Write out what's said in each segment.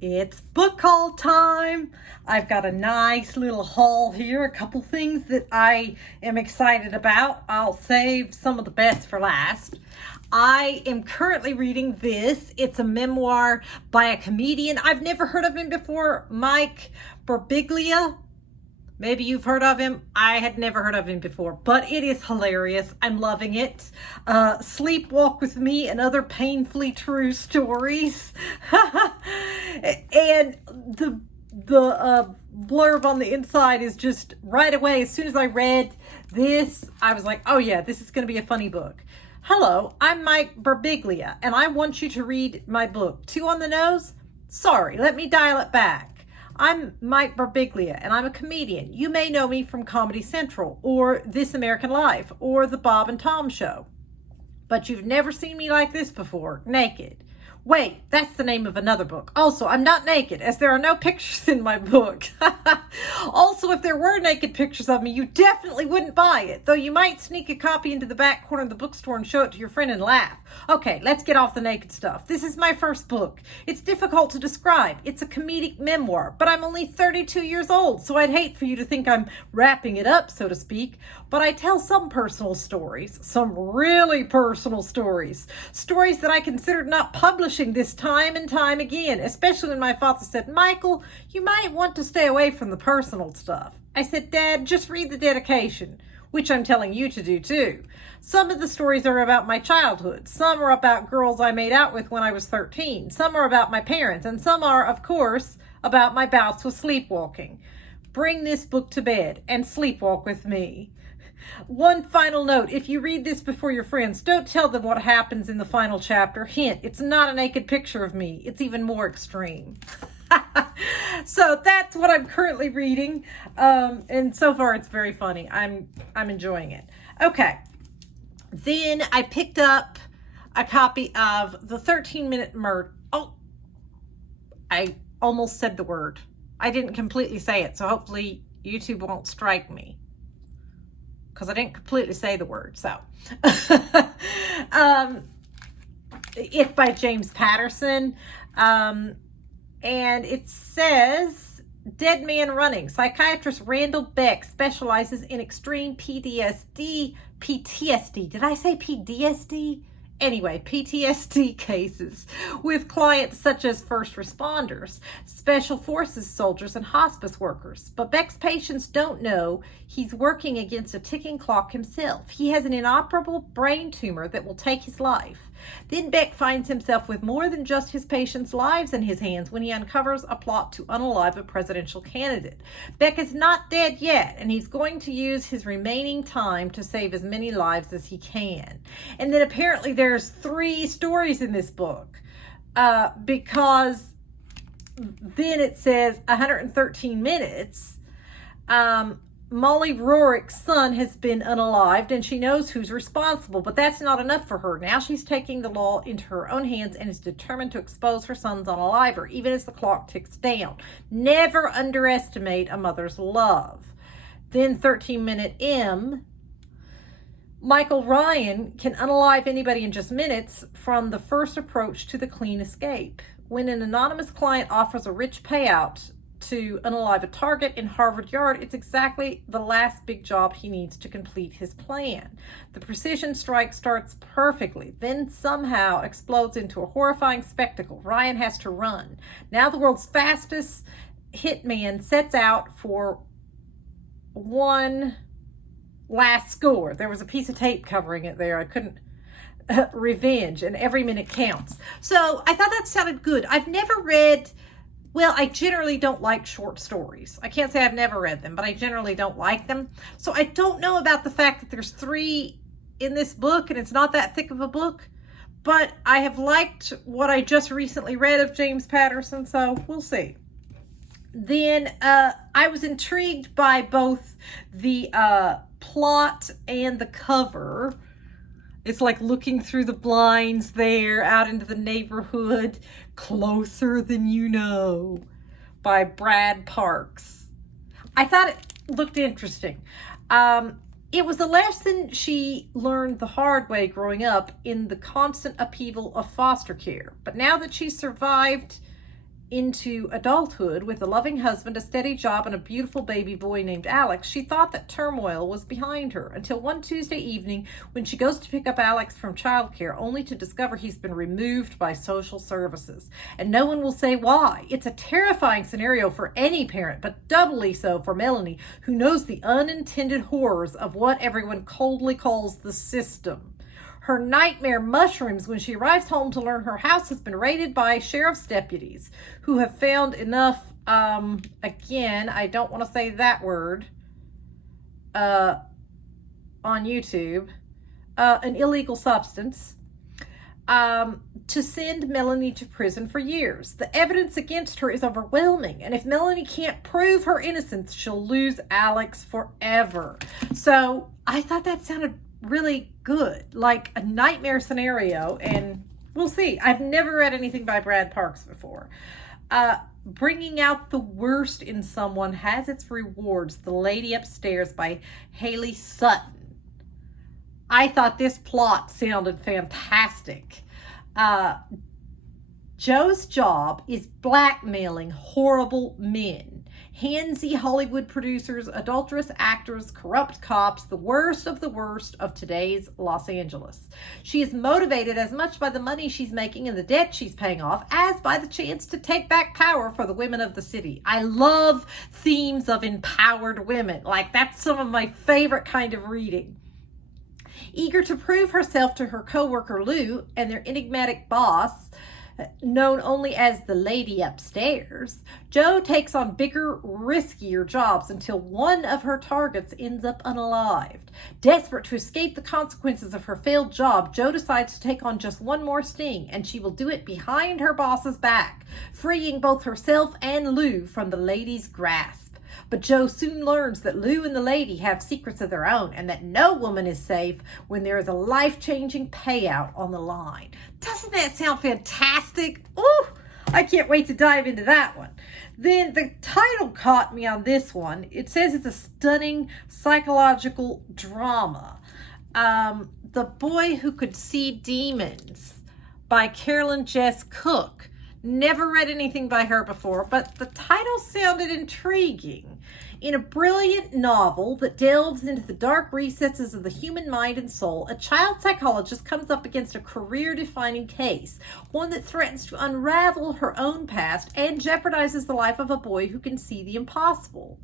It's book haul time. I've got a nice little haul here, a couple things that I am excited about. I'll save some of the best for last. I am currently reading this. It's a memoir by a comedian. I've never heard of him before, Mike Birbiglia. Maybe you've heard of him. I had never heard of him before, but it is hilarious. I'm loving it. Sleepwalk with Me and Other Painfully True Stories. And the blurb on the inside is just right away. As soon as I read this, I was like, oh yeah, this is going to be a funny book. Hello, I'm Mike Birbiglia, and I want you to read my book. Two on the nose? Sorry, let me dial it back. I'm Mike Birbiglia, and I'm a comedian. You may know me from Comedy Central, or This American Life, or The Bob and Tom Show. But you've never seen me like this before, naked. Wait, that's the name of another book. Also, I'm not naked, as there are no pictures in my book. Also, if there were naked pictures of me, you definitely wouldn't buy it, though you might sneak a copy into the back corner of the bookstore and show it to your friend and laugh. Okay, let's get off the naked stuff. This is my first book. It's difficult to describe. It's a comedic memoir, but I'm only 32 years old, so I'd hate for you to think I'm wrapping it up, so to speak. But I tell some personal stories, some really personal stories, stories that I considered not publishing this time and time again, especially when my father said, Michael, you might want to stay away from the personal stuff. I said, Dad, just read the dedication, which I'm telling you to do too. Some of the stories are about my childhood. Some are about girls I made out with when I was 13. Some are about my parents, and some are, of course, about my bouts with sleepwalking. Bring this book to bed and sleepwalk with me. One final note, if you read this before your friends, don't tell them what happens in the final chapter. Hint, it's not a naked picture of me. It's even more extreme. So that's what I'm currently reading. And so far it's very funny. I'm enjoying it. Okay. Then I picked up a copy of The 13-Minute Murder. Oh, I almost said the word. I didn't completely say it, so hopefully YouTube won't strike me, because I didn't completely say the word. So it's by James Patterson. And it says, Dead Man Running. Psychiatrist Randall Beck specializes in extreme PTSD. Did I say PTSD? Anyway, PTSD cases with clients such as first responders, special forces soldiers, and hospice workers. But Beck's patients don't know he's working against a ticking clock himself. He has an inoperable brain tumor that will take his life. Then Beck finds himself with more than just his patients' lives in his hands when he uncovers a plot to unalive a presidential candidate. Beck is not dead yet, and he's going to use his remaining time to save as many lives as he can. And then apparently there's 3 stories in this book, because then it says 113 minutes. Molly Rorick's son has been unalived, and she knows who's responsible, but that's not enough for her. Now she's taking the law into her own hands and is determined to expose her son's unaliver, even as the clock ticks down. Never underestimate a mother's love. Then 13-Minute M. Michael Ryan can unalive anybody in just minutes from the first approach to the clean escape. When an anonymous client offers a rich payout to unalive a target in Harvard Yard, it's exactly the last big job he needs to complete his plan. The precision strike starts perfectly, then somehow explodes into a horrifying spectacle. Ryan has to run. Now the world's fastest hitman sets out for one last score. There was a piece of tape covering it there. I couldn't revenge, and every minute counts. So I thought that sounded good. I've never read, well, I generally don't like short stories. I can't say I've never read them, but I generally don't like them. So I don't know about the fact that there's 3 in this book and it's not that thick of a book, but I have liked what I just recently read of James Patterson, so we'll see. Then I was intrigued by both the plot and the cover. It's like looking through the blinds there out into the neighborhood. Closer Than You Know by Brad Parks. I thought it looked interesting. It was a lesson she learned the hard way growing up in the constant upheaval of foster care. But now that she's survived into adulthood with a loving husband, a steady job, and a beautiful baby boy named Alex, she thought that turmoil was behind her until one Tuesday evening when she goes to pick up Alex from childcare, only to discover he's been removed by social services. And no one will say why. It's a terrifying scenario for any parent, but doubly so for Melanie, who knows the unintended horrors of what everyone coldly calls the system. Her nightmare mushrooms when she arrives home to learn her house has been raided by sheriff's deputies who have found enough, again, I don't want to say that word, on YouTube, an illegal substance, to send Melanie to prison for years. The evidence against her is overwhelming, and if Melanie can't prove her innocence, she'll lose Alex forever. So I thought that sounded really good, like a nightmare scenario, and we'll see. I've never read anything by Brad Parks before. Bringing out the worst in someone has its rewards. The Lady Upstairs by Haley Sutton. I thought this plot sounded fantastic. Joe's job is blackmailing horrible men. Handsy Hollywood producers, adulterous actors, corrupt cops, the worst of today's Los Angeles. She is motivated as much by the money she's making and the debt she's paying off as by the chance to take back power for the women of the city. I love themes of empowered women. Like, that's some of my favorite kind of reading. Eager to prove herself to her co-worker Lou and their enigmatic boss, known only as the Lady Upstairs, Joe takes on bigger, riskier jobs until one of her targets ends up unalived. Desperate to escape the consequences of her failed job, Joe decides to take on just one more sting, and she will do it behind her boss's back, freeing both herself and Lou from the lady's grasp. But Joe soon learns that Lou and the lady have secrets of their own and that no woman is safe when there is a life-changing payout on the line. Doesn't that sound fantastic? Ooh, I can't wait to dive into that one. Then the title caught me on this one. It says it's a stunning psychological drama. The Boy Who Could See Demons by Carolyn Jess Cook. Never read anything by her before, but the title sounded intriguing. In a brilliant novel that delves into the dark recesses of the human mind and soul, a child psychologist comes up against a career-defining case, one that threatens to unravel her own past and jeopardizes the life of a boy who can see the impossible.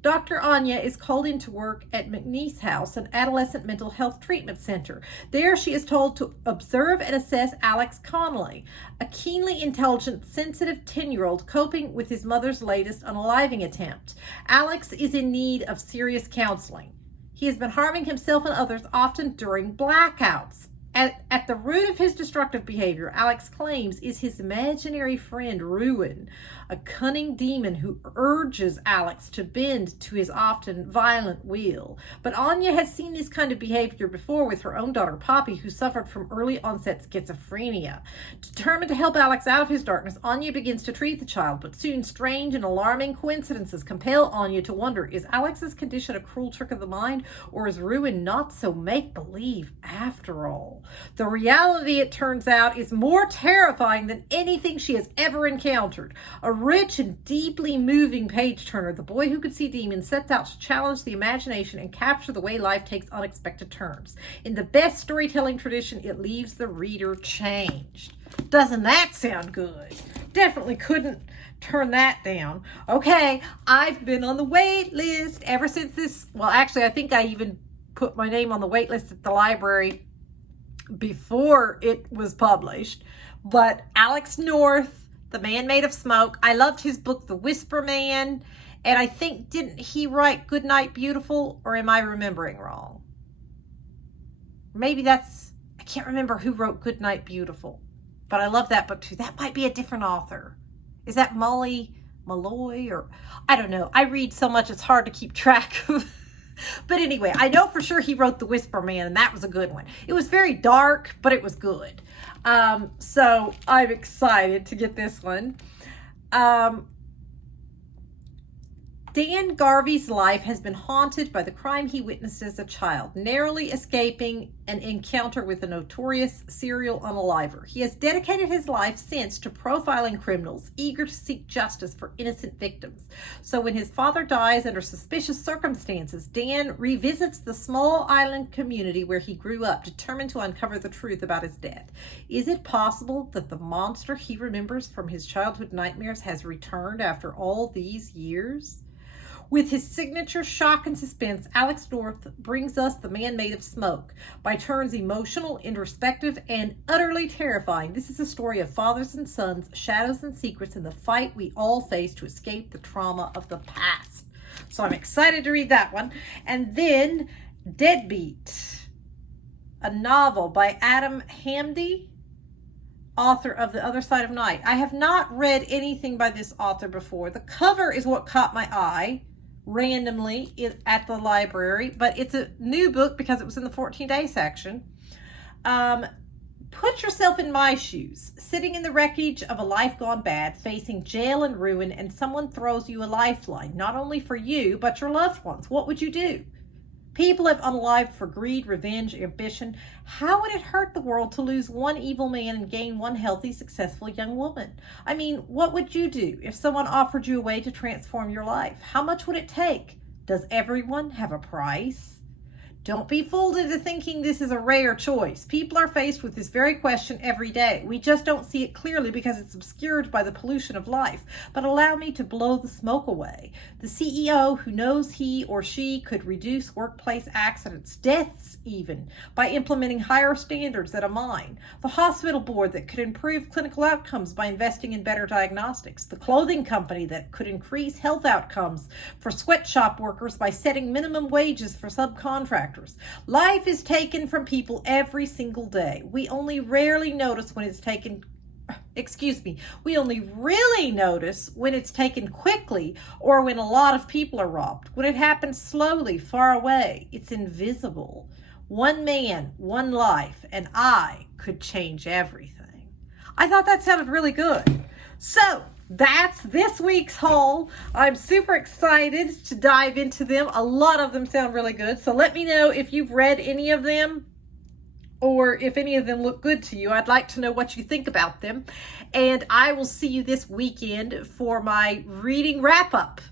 Dr. Anya is called into work at McNeese House, an adolescent mental health treatment center. There she is told to observe and assess Alex Connolly, a keenly intelligent, sensitive 10-year-old coping with his mother's latest unaliving attempt. Alex is in need of serious counseling. He has been harming himself and others, often during blackouts. At the root of his destructive behavior, Alex claims, is his imaginary friend Ruin, a cunning demon who urges Alex to bend to his often violent will. But Anya has seen this kind of behavior before with her own daughter Poppy, who suffered from early onset schizophrenia. Determined to help Alex out of his darkness, Anya begins to treat the child, but soon strange and alarming coincidences compel Anya to wonder, is Alex's condition a cruel trick of the mind, or is Ruin not so make-believe after all? The reality, it turns out, is more terrifying than anything she has ever encountered. A rich and deeply moving page-turner, The Boy Who Could See Demons sets out to challenge the imagination and capture the way life takes unexpected turns. In the best storytelling tradition, it leaves the reader changed. Doesn't that sound good? Definitely couldn't turn that down. Okay, I've been on the wait list ever since this. Well, actually, I think I even put my name on the wait list at the library before it was published. But Alex North, The Man Made of Smoke, I loved his book, The Whisper Man, and I think, didn't he write Goodnight Beautiful, or am I remembering wrong? Maybe that's, I can't remember who wrote Goodnight Beautiful, but I love that book too. That might be a different author. Is that Molly Malloy, or I don't know. I read so much it's hard to keep track of. But anyway, I know for sure he wrote The Whisper Man, and that was a good one. It was very dark, but it was good. So I'm excited to get this one. Dan Garvey's life has been haunted by the crime he witnessed as a child, narrowly escaping an encounter with a notorious serial unaliver. He has dedicated his life since to profiling criminals, eager to seek justice for innocent victims. So when his father dies under suspicious circumstances, Dan revisits the small island community where he grew up, determined to uncover the truth about his death. Is it possible that the monster he remembers from his childhood nightmares has returned after all these years? With his signature shock and suspense, Alex North brings us The Man Made of Smoke. By turns emotional, introspective, and utterly terrifying, this is a story of fathers and sons, shadows and secrets, and the fight we all face to escape the trauma of the past. So I'm excited to read that one. And then Deadbeat, a novel by Adam Hamdy, author of The Other Side of Night. I have not read anything by this author before. The cover is what caught my eye randomly at the library, but it's a new book because it was in the 14-day section. Put yourself in my shoes, sitting in the wreckage of a life gone bad, facing jail and ruin, and someone throws you a lifeline, not only for you, but your loved ones. What would you do? People have unalived for greed, revenge, ambition. How would it hurt the world to lose one evil man and gain one healthy, successful young woman? I mean, what would you do if someone offered you a way to transform your life? How much would it take? Does everyone have a price? Don't be fooled into thinking this is a rare choice. People are faced with this very question every day. We just don't see it clearly because it's obscured by the pollution of life. But allow me to blow the smoke away. The CEO who knows he or she could reduce workplace accidents, deaths even, by implementing higher standards at a mine. The hospital board that could improve clinical outcomes by investing in better diagnostics. The clothing company that could increase health outcomes for sweatshop workers by setting minimum wages for subcontractors. Life is taken from people every single day. We only rarely notice when it's taken, we only really notice when it's taken quickly or when a lot of people are robbed. When it happens slowly, far away, it's invisible. One man, one life, and I could change everything. I thought that sounded really good. So, that's this week's haul. I'm super excited to dive into them. A lot of them sound really good. So let me know if you've read any of them or if any of them look good to you. I'd like to know what you think about them. And I will see you this weekend for my reading wrap-up.